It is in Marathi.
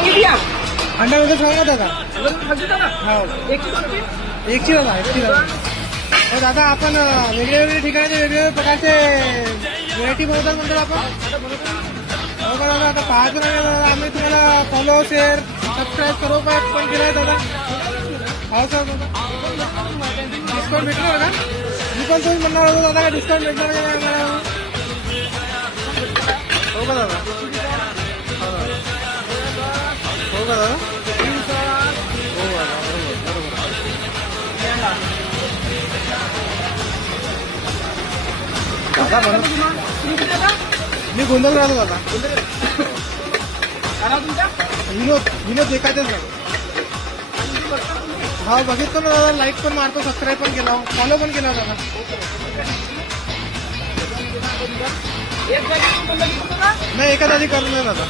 अंडा वगैरे सांगा दादा. हो एकची दादा एकची दादा. हो दादा आपण वेगळे वेगळे ठिकाणी वेगवेगळ्या प्रकारचे व्हरायटी बनवतात म्हणतो आपण. हो का दादा. आता पाहायचं नाही दादा. आम्ही तुम्हाला फॉलो शेअर सबस्क्राईब करू का पण केलं आहे दादा. हो सर दादा. डिस्काउंट भेटणार का? मी पण तुम्ही म्हणणार होतो दादा का डिस्काउंट भेटणार का नाही आम्हाला. हो का दादा. हो का दादा. हो दादा बरोबर दादा. मी गोंधळ राहतो दादा. विनोद देखायचंच नाही. हा बघितलं ना दादा. लाईक पण मारतो सबस्क्राईब पण केला फॉलो पण केला दादा. नाही एका आधी करून नाही दादा.